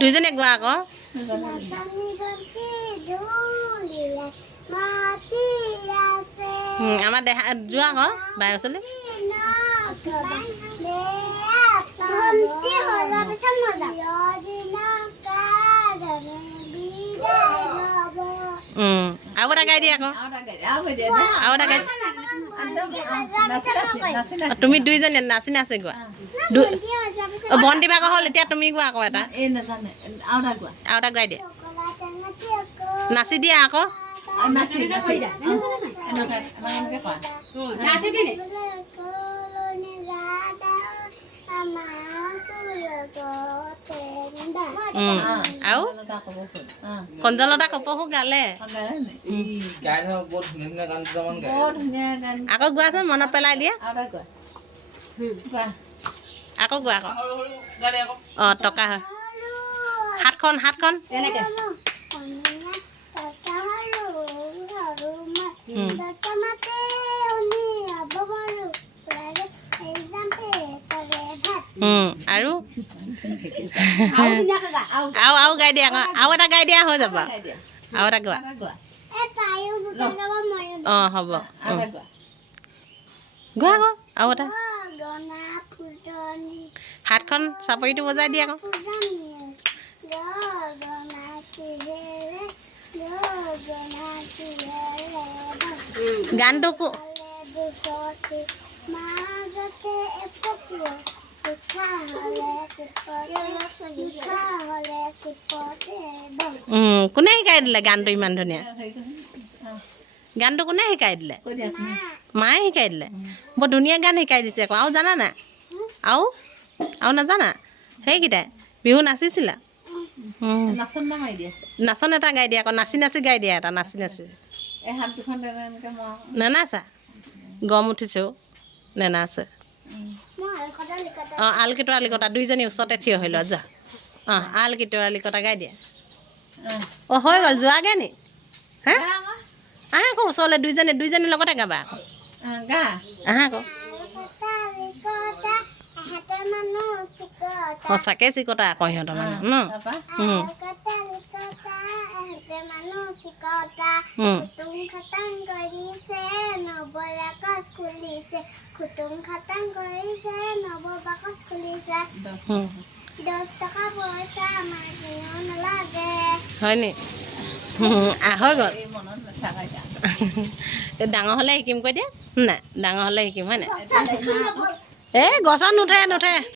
দুইজনে গোৱা আকৌ আমাৰ দেহা যোৱা আকৌ বাই ওচৰলৈ আৰু এটা গাই দিয়া আকৌ আৰু এটা গাই তুমি দুইজনে নাচি নাচি গোৱা ভণ্টি ভাগ হ'ল এতিয়া তুমি গোৱা আকৌ এটা আৰু এটা গাই দিয়া নাচি দিয়া আকৌ আৰু কঞ্জলতা কপহো গালে আকৌ গোৱাচোন মনত পেলাই দিয়া আকৌ গোৱা আকৌ অঁ টকা হয় হাতখন তেনেকৈ আৰু আৰু গাই দিয়া আকৌ আৰু এটা গাই দিয়া হৈ যাব আৰু এটা গোৱা অঁ হ'ব গোৱা আকৌ আৰু এটা হাতখন চাপৰিটো বজাই দিয়া আকৌ গানটো কোনে শিকাই দিলে গানটো ইমান ধুনীয়া গানটো কোনে শিকাই দিলে মায়ে শিকাই দিলে বৰ ধুনীয়া গান শিকাই দিছে আকৌ আৰু জানা না আৰু নাজানা সেইকেইটাই বিহু নাচিছিলা নাচন এটা গাই দিয়া আকৌ নাচি নাচি গাই দিয়া এটা নাচি নাচি নেনাচা গম উঠিছে নেনাচে অঁ আলকিটো আলিকটা দুইজনী ওচৰতে থিয় হৈ লোৱা যোৱা অঁ আলকিটো আলিকটা গাই দিয়া অঁ হৈ গ'ল যোৱাগৈ নি হা আহা আকৌ ওচৰলৈ দুইজনী লগতে গাবা আকৌ আহা আকৌ সঁচাকে চিকতা আকৌ সিহঁতৰ মানুহ ন হয় নি হৈ গ'ল ডাঙৰ হ'লে শিকিম কৈ দিয়া নাই ডাঙৰ হ'লে শিকিম হয় নাই এই গছত নুঠে